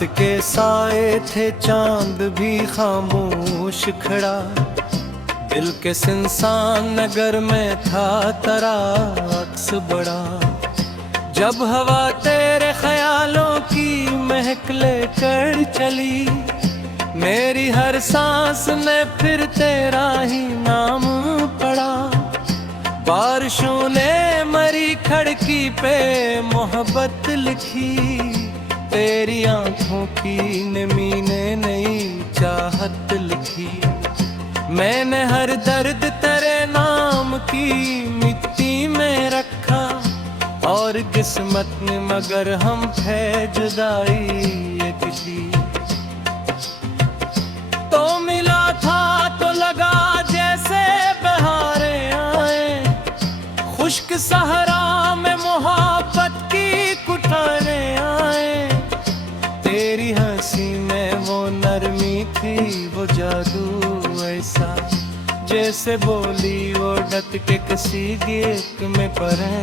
रात के साए थे, चांद भी खामोश खड़ा। दिल के सुनसान नगर में था तेरा अक्स बड़ा। जब हवा तेरे ख्यालों की महक लेकर चली, मेरी हर सांस में फिर तेरा ही नाम पड़ा। बारिशों ने मरी खिड़की पे मोहब्बत लिखी, तेरी आंखों की नमी ने नई चाहत लिखी। मैंने हर दर्द तेरे नाम की मिट्टी में रखा, और किस्मत में मगर हम थे जुदाई एक सी। तो मिला था तो लगा जैसे बहारें आए, खुश्क सहरा में मोहब्बत की कुठारें आए। तेरी हंसी में वो नरमी थी, वो जादू ऐसा, जैसे बोली वो डट के किसी गीत में पढ़े।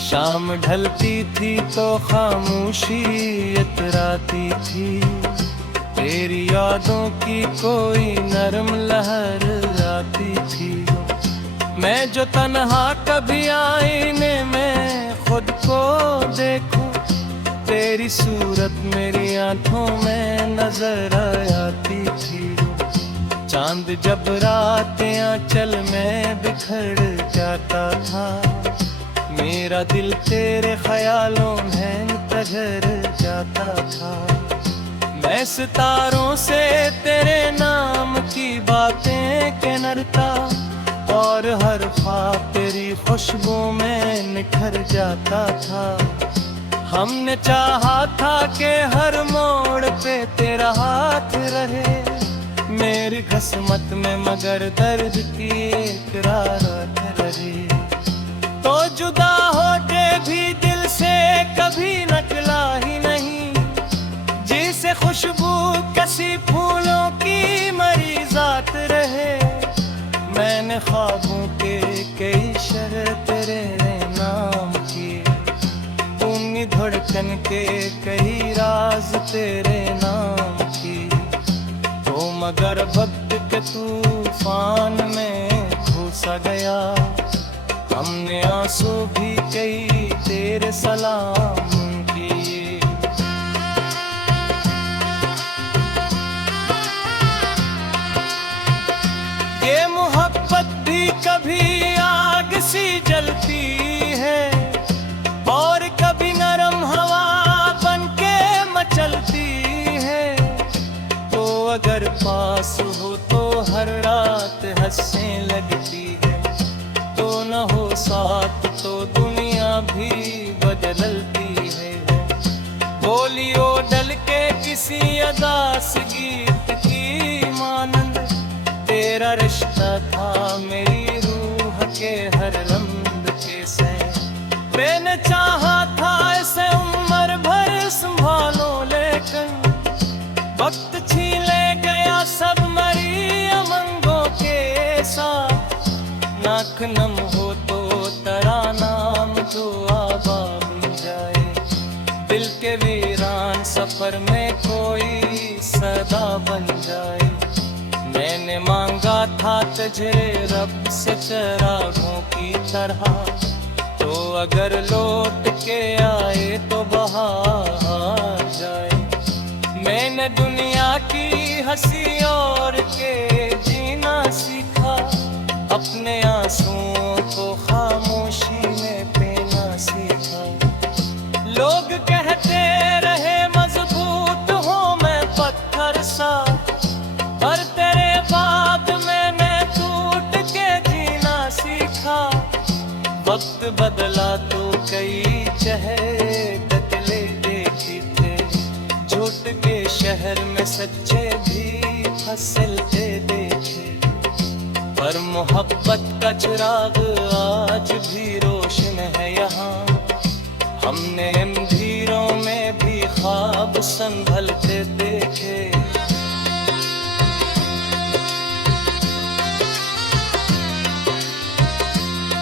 शाम ढलती थी तो खामोशी इतराती थी, तेरी यादों की कोई नरम लहर आती थी। मैं जो तन्हा कभी आईने में खुद को देखूं, तेरी सूरत मेरी आंखों में नजर आती थी। चांद जब रात आंचल में बिखर जाता था, मेरा दिल तेरे ख्यालों में तजर जाता था। मैं सितारों से तेरे नाम की बातें कहता, और हर ख्वाब तेरी खुशबू में निखर जाता था। हमने चाहा था कि हर मोड़ पे तेरा हाथ रहे, मेरी किस्मत में मगर दर्द की एक रात रहे। तो जुदा होके भी दिल से कभी निकला ही नहीं, जिसे खुशबू किसी फूलों की मरी जात रहे। मैंने ख्वाबों के कई शहर तेरे नाम किए, गूंगी धड़कन के कई राज तेरे नाम किए। तो मगर वक्त के तूफान में घुसा गया, हमने आंसू भी कई तेरे सलाम किए। ये मोहब्बत भी कभी आग सी जलती है, और कभी नरम हवा बन के मचलती है। तो अगर पास हो तो हर रात हंसने लगती है, तो न हो साथ तो दुनिया भी बदलती है। बोलियो डल के किसी अदास गीत की मानंद, तेरा रिश्ता था मेरी रूह के हर लम्ब के से। मैंने चाहा था इसे उम्र भर संभालो, लेकिन वक्त छीने गया सब मरी अमंगों के साथ। नाक नम हो तो तेरा नाम जो आबा मिल जाए, दिल के वीरान सफर में कोई सदा बन जाए। मैंने मांगा था तुझे रब से चरागों की तरह, तो अगर लौट के आए तो बहार जाए। मैंने दुनिया की हंसी और के जीना सीखा, अपने आंसुओं को खामोशी में पीना सीखा। लोग कहते रहे मजबूत हूँ मैं पत्थर सा, पर तेरे बाद मैंने टूट के जीना सीखा। वक्त बदला तो कई चेहरे बदले देखे थे, झूठ के शहर में सच्चे भी फसलते देखे। पर मोहब्बत का चिराग आज भी रोशन है यहाँ, हमने अंधेरों में भी ख्वाब संभलते देखे।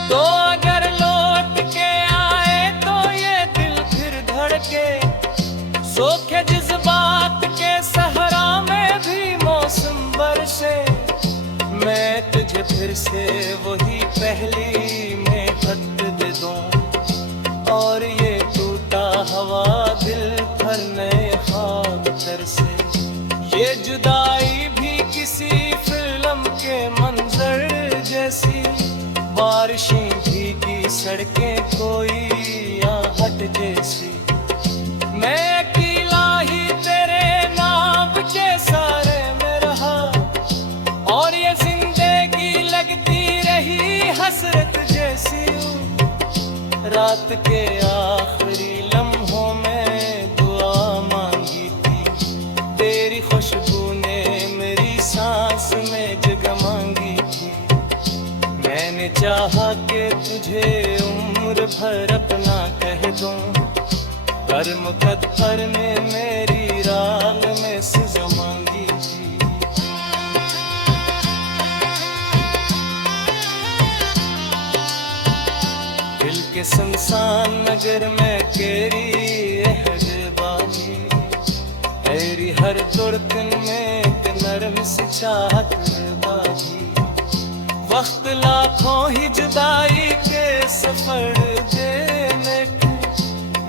तो अगर लौट के आए तो ये दिल फिर धड़के, सो फिर से वही पहली में खत दे दूं, और ये टूटा हवा दिल भर नए ख्वाब तर से। ये जुदाई भी किसी फिल्म के मंजर जैसी, बारिशें भीगी सड़कें कोई आहट जैसी। मैं अकेला ही तेरे नाम के सारे में रहा, और ये जिंदगी लगती रही हसरत जैसी। रात के आखिरी लम्हों में दुआ मांगी थी, तेरी खुशबू ने मेरी सांस में जगह मांगी थी। मैंने चाहा कि तुझे उम्र भर अपना कह दूं, पर मुकद्दर ने मेरी राग में सजा मांगी थी। दिल के सुनसान नगर में तेरी अहजबानी, तेरी हर धड़कन में एक नरम सी चाहत बाजी। वक्त लाखों ही जुदाई के सफर देने को,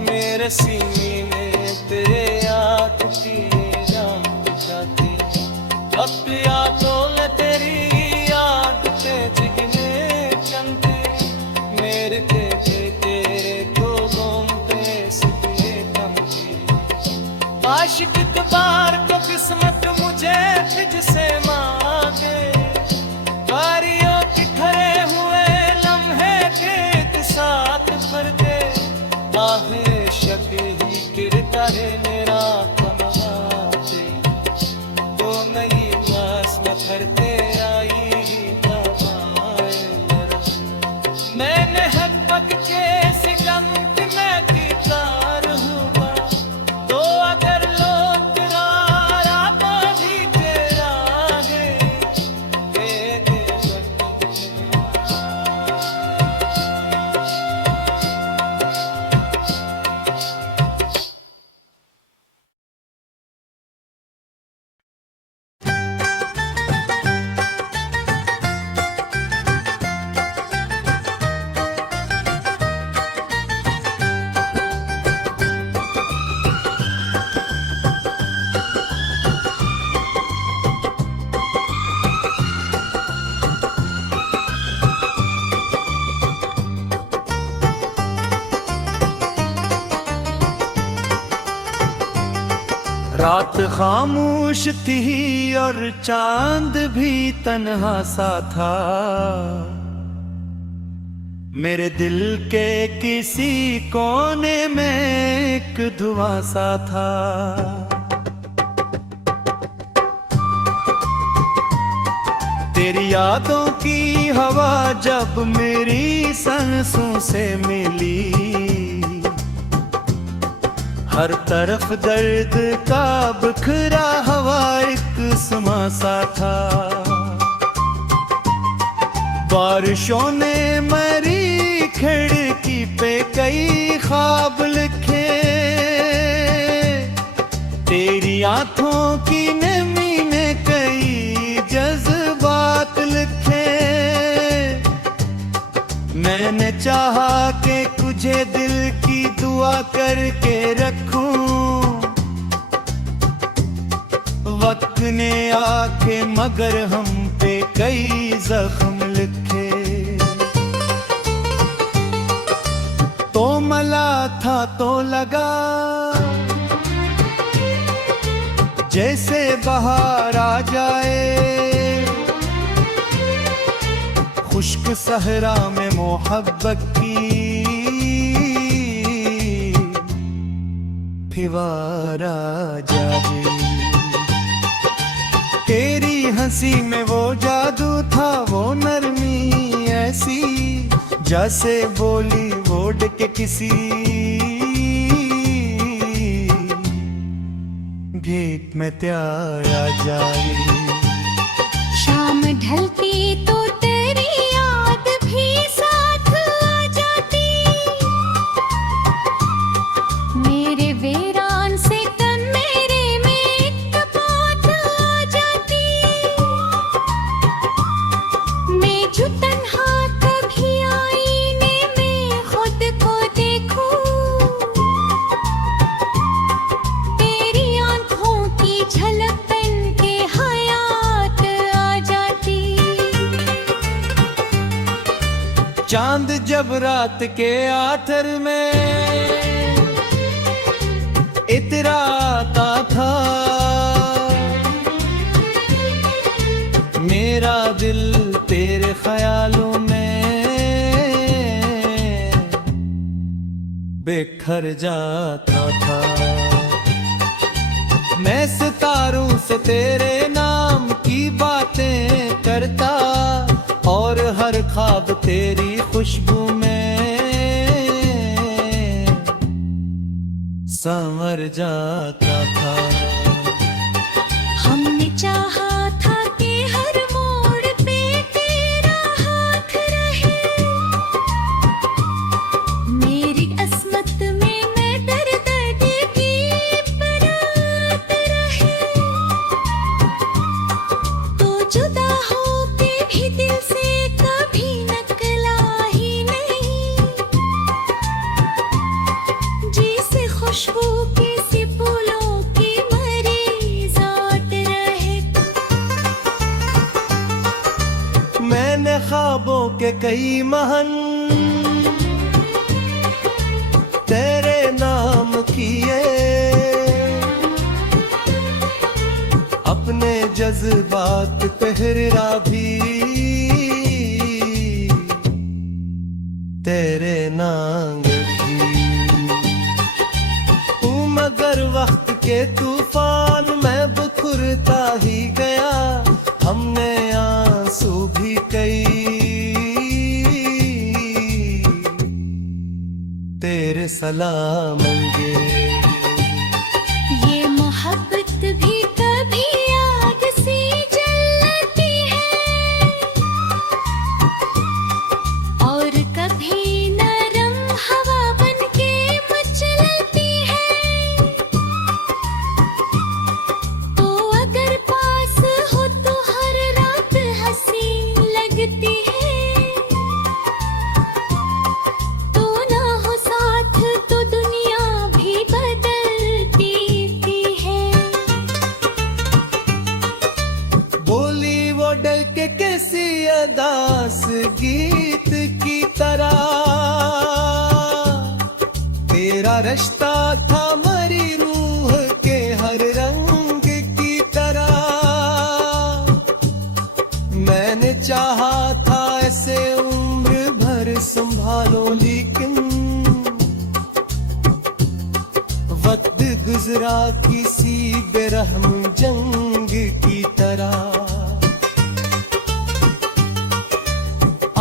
मेरे सीने में तेरे याद की जान जाती। अब यादों में तेरी याद पे जिगने चंदे, मेरे तेरे को घूमते सपने कमते। काश इतबार को किस्मत मुझे तुझसे मांगे, बारियों के ठहरे हुए लम्हे के एक साथ भर दे। आहे शक ही गिरता है मेरा कमाते, तो नई मास में भरते आई दबाए मेरा। मैंने हक पक के सिकम कि मैं दीदार हुआ, तो अगर लोग राता भी तेरा है, दे दे रात खामोश थी और चांद भी तन्हा सा था, मेरे दिल के किसी कोने में एक धुआं सा था। तेरी यादों की हवा जब मेरी सांसों से मिली, हर तरफ दर्द का बिखरा हवा एक समा सा था। बारिशों ने मेरी खिड़की पे कई ख्वाब लिखे, तेरी आंखों की नमी में कई जज्बात लिखे। मैंने चाहा कि तुझे दिल की दुआ करके रखूं, वक्त ने आके मगर हम पे कई जख्म लिखे। तो मला था तो लगा जैसे बहार आ जाए, खुश्क सहरा में मोहब्बत की फिवारा जाए। तेरी हंसी में वो जादू था, वो नरमी ऐसी जैसे बोली वोड के किसी गीत में त्यार आ जाए। शाम ढलती तो तेरी याद भी साथ आ जाती, मेरे वीरान से तन मेरे में एक बात आ जाती। चांद जब रात के आथर में इतराता था, मेरा दिल तेरे ख्यालों में बिखर जाता था। मैं सितारों से तेरे नाम की बातें करता और हर ख्वाब तेरी खुशबू में संवर जाता था। हमने चाहा था कि हर मोड़ पे तेरा हाथ रहे, मेरी किस्मत में मैं दर्द की बरात रहे। तो जुदा होके भी दिल से कभी निकला ही नहीं, जैसे खुशबू किसी फूलों की मरीज़ात रहे। मैंने ख्वाबों के कई महल तेरे नाम किए, अपने जज्बात पहरा भी तेरे नाम की। मगर वक्त के तूफान में बिखरता ही गया, हमने आंसू भी कई तेरे सलाम मंगे। ये मोहब्बत भी कभी आग सी जलती है और कभी नरम हवा बनके मचलती है। तो अगर पास हो तो हर रात हंसी लगती है, तो ना हो साथ तो दुनिया भी बदलती है। बोली वो डर के कैसी अदास गीत की तरह, तेरा रिश्ता था मरी रूह के हर रंग की तरह। मैंने चाहा था ऐसे उम्र भर संभालो, लेकिन वक्त गुजरा किसी बेरहम जंग की तरह।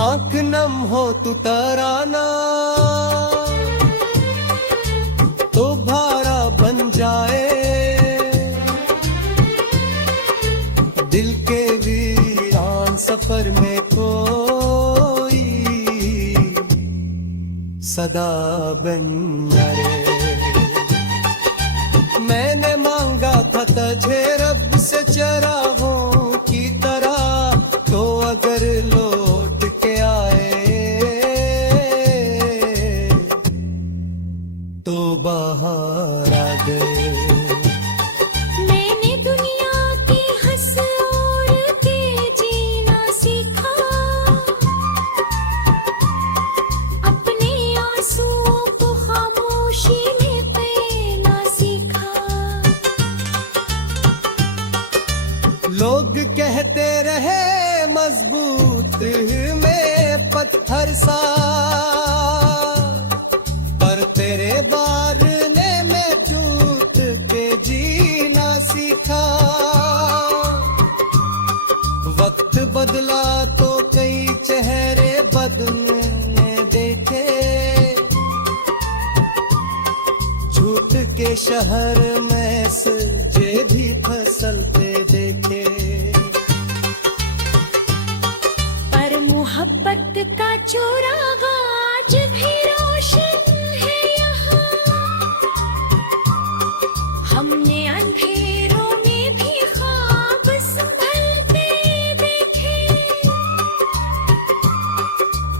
आंख नम हो तू तराना तो भारा बन जाए, दिल के वीरान सफर में कोई सदा बन जाए। मैंने मांगा था तुझे रब से चरागों की तरह, तो अगर लौट के आए तो बाहर आ गए। मैंने दुनिया की हंस और के जीना सीखा, अपने आंसुओं को खामोशी में पीना सीखा। लोग कहते रहे मजबूत में पत्थर सा, पर तेरे बारने में जूत पे जीना सीखा। वक्त बदला तो कई चेहरे बदलने देखे, झूठ के शहर में सजे भी फसलते देखे। पर मोहब्बत का चौराहा आज भी रोशन है यहाँ, हमने अंधेरों में भी ख्वाब संभलते देखे।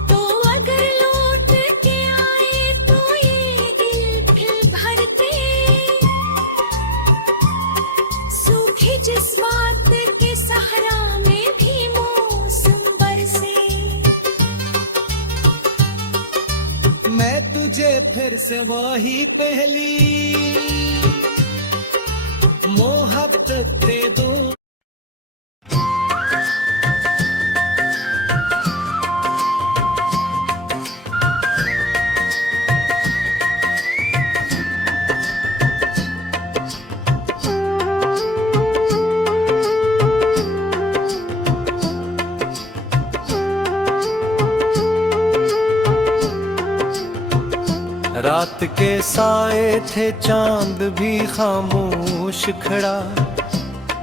तो अगर लौट के आए तो ये दिल फिर भरते, मुझे फिर से वही पहली मोहब्बत दे दो। रात के साए थे चांद भी खामोश खड़ा,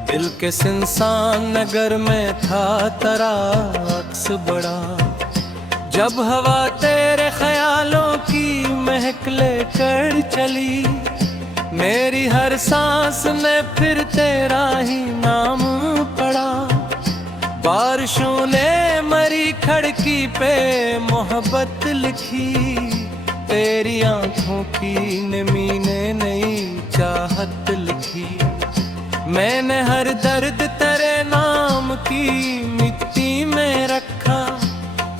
दिल के सुनसान नगर में था तराक्स बड़ा। जब हवा तेरे ख्यालों की महक लेकर चली, मेरी हर सांस में फिर तेरा ही नाम पड़ा। बारिशों ने मरी खिड़की पे मोहब्बत लिखी, तेरी आंखों की नमी ने नई चाहत लिखी। मैंने हर दर्द तेरे नाम की मिट्टी में रखा,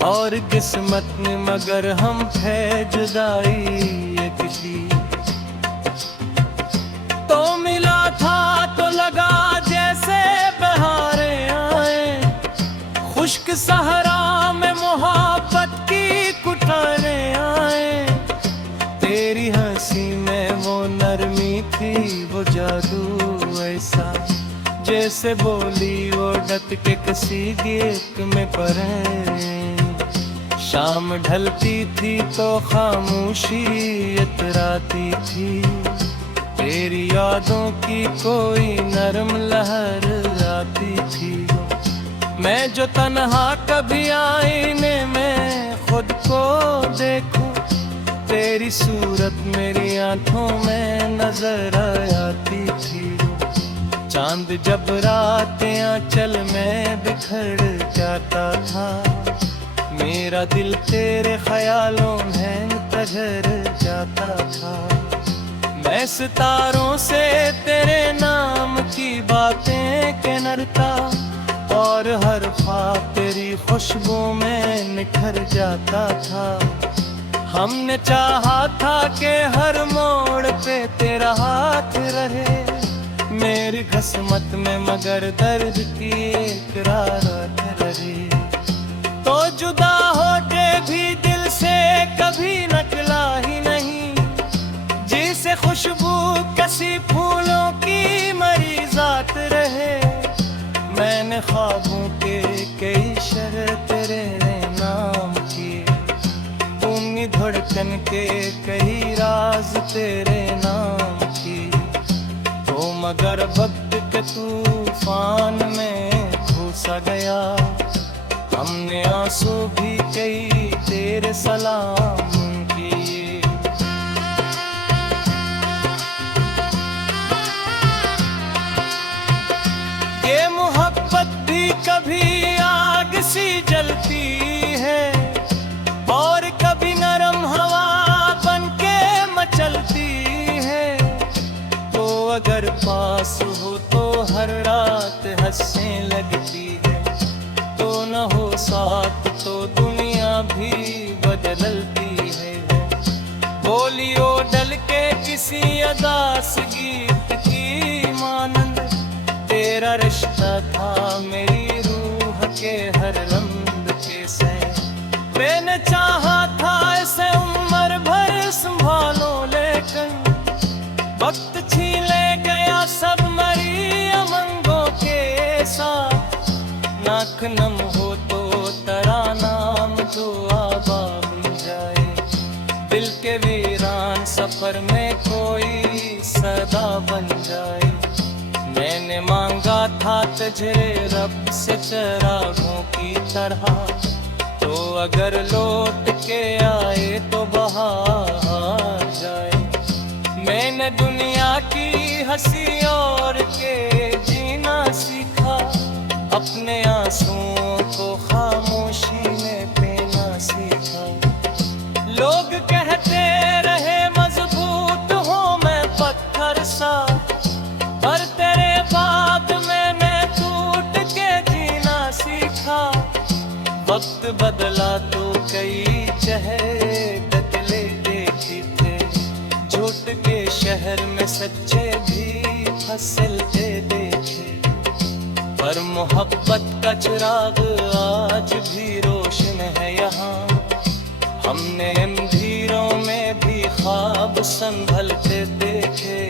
और किस्मत ने मगर हम थे जुदाई एक सी। तो मिला था तो लगा जैसे बहारें आए, खुश्क सहरा में मोहब्बत की कुठारें आए। तेरी हंसी में वो नरमी थी, वो जादू ऐसा, जैसे बोली वो डट के किसी गीत में परे। शाम ढलती थी तो खामोशी इतराती थी, तेरी यादों की कोई नरम लहर आती थी। मैं जो तन्हा कभी आईने में खुद को देखूं, तेरी सूरत मेरी आंखों में नजर आती थी। चांद जब रात आंचल में बिखर जाता था, मेरा दिल तेरे ख्यालों में तजर जाता था। मैं सितारों से तेरे नाम की बातें कहता, और हर ख्वाब तेरी खुशबू में निखर जाता था। हमने चाहा था कि हर मोड़ पे तेरा हाथ रहे, मेरी किस्मत में मगर दर्द की एक रात रही। तो जुदा होके भी दिल से कभी निकला ही नहीं, जिसे खुशबू कसी फूलों की मरी जात रहे। मैंने ख्वाबों के कई शर तेरे नाम किए, धड़कन के कई राज तेरे नाम की। तो मगर वक्त के तूफान में घुसा गया, हमने आंसू भी कई तेरे सलाम किए। ये मोहब्बत भी कभी आग सी जलती है, और कभी नरम हवा बनके मचलती है। तो अगर पास हो तो हर रात हंसने लगती है, तो न हो साथ तो दुनिया भी बदलती है। बोलियो डल के किसी अदास गीत की मानंद, तेरा रिश्ता था मेरी रूह के हर लम्ब के से। मैंने चाहा था इसे उम्र भर संभालो, लेकिन वक्त छीन ले गया सब मरी अमंगों के साथ। नाक नम हो तो तरानाम जो आबाद बन जाए, दिल के वीरान सफर में कोई सदा बन जाए। मैंने मांगा था तुझे रब से चरागों की तरह, तो अगर लौट के आए तो बहार जाए। मैंने दुनिया की हंसी और के जीना सीखा, अपने आंसुओं को खामोशी में पीना सीखा। लोग कहते रहे मजबूत हूँ मैं पत्थर सा, पर तेरे बाद मैंने टूट के जीना सीखा। वक्त बदला तो कई चेहरे बदले देखे, सूरत के शहर में सच्चे भी फसलते देखे, पर मोहब्बत का चिराग आज भी रोशन है यहाँ। हमने इन धीरों में भी ख्वाब संभलते देखे।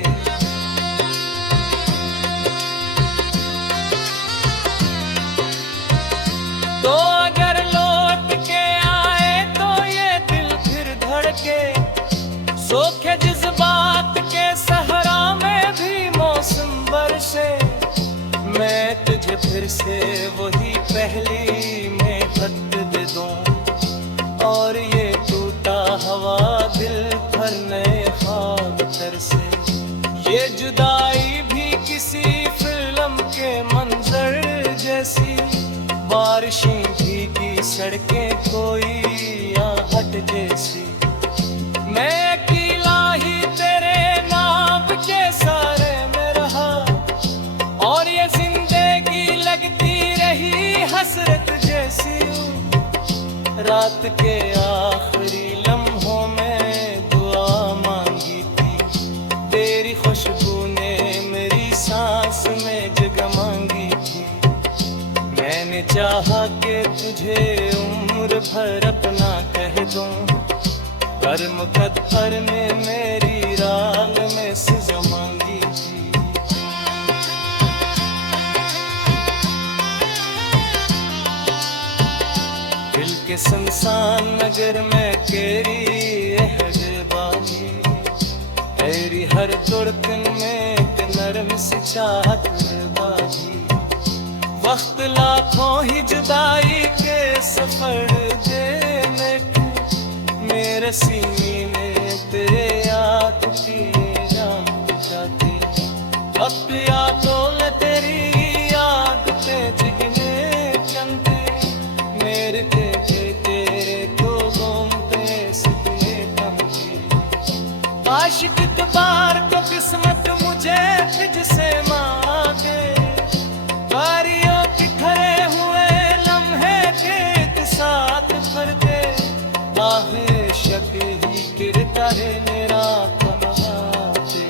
तो अगर लौट के आए तो ये दिल फिर धड़के, सोखे जज्बात के सहरा में भी मौसम बरसे। मैं तुझे फिर से वही पहली में खत दे दूं, और ये टूटा हवा दिल भर नए ख्वाब तरसे। ये जुदाई भी किसी फिल्म के मंजर जैसी, बारिशें भीगी सड़कें कोई आहट जैसी। मैं अकेला ही तेरे नाम के सारे में रहा, और ये जिंदगी लगती रही हसरत जैसी। रात के आखिरी लम्हों में दुआ मांगी थी, तेरी खुशबू ने मेरी सांस में जगह मांगी थी। मैंने चाहा कि तुझे उम्र भर अपना कह दूं, पर मुकद्दर ने मेरी राग में सजा मांगी थी। दिल के सुनसान नगर में तेरी बाजी, तेरी हर धड़कन में एक नरम सी चाहत बाजी। वक्त लाखों ही जुदाई के सफर देने को, मेरे सीने में तेरे याद की रात जाती। अब यादों में तेरी याद पे जिगने चंदे, मेरे तेरे को घूमते सपने कमते। आशिक इतबार को किस्मत मुझे तुझसे मांगे, बारियों के खड़े हुए लम्हे के एक साथ भर दे। आहे शक ही गिरता है मेरा कमाते,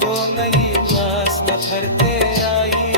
तो नई मास में भरते आई